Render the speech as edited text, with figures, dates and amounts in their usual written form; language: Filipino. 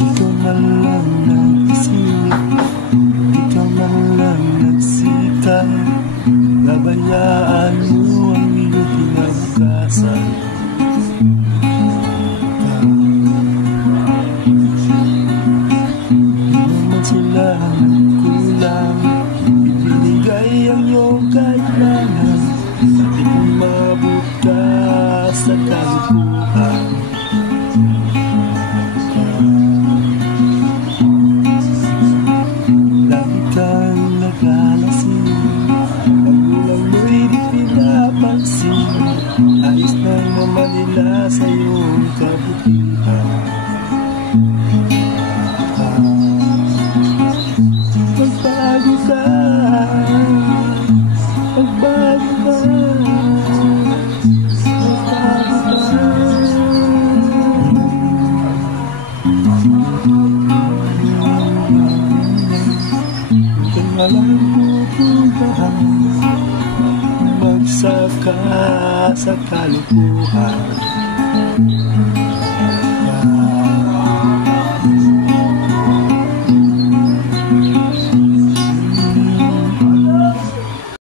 Ikaw man lang nag-isip, ikaw man lang nagsita, nabayaan mo ang iyong kinabukasan. Sila nagkulang, ibinigay ang iyong kailangan, pati kung mabot ka sa kalukuhan. Lagi kang naglalasing, magulang mo'y di pinapansin, ayos lang naman nila sa iyong kabutihan. Magbago ka, magbago ka, magbago ka. Ikaw na lang pupuntahan, magsaka sa kalukuhan.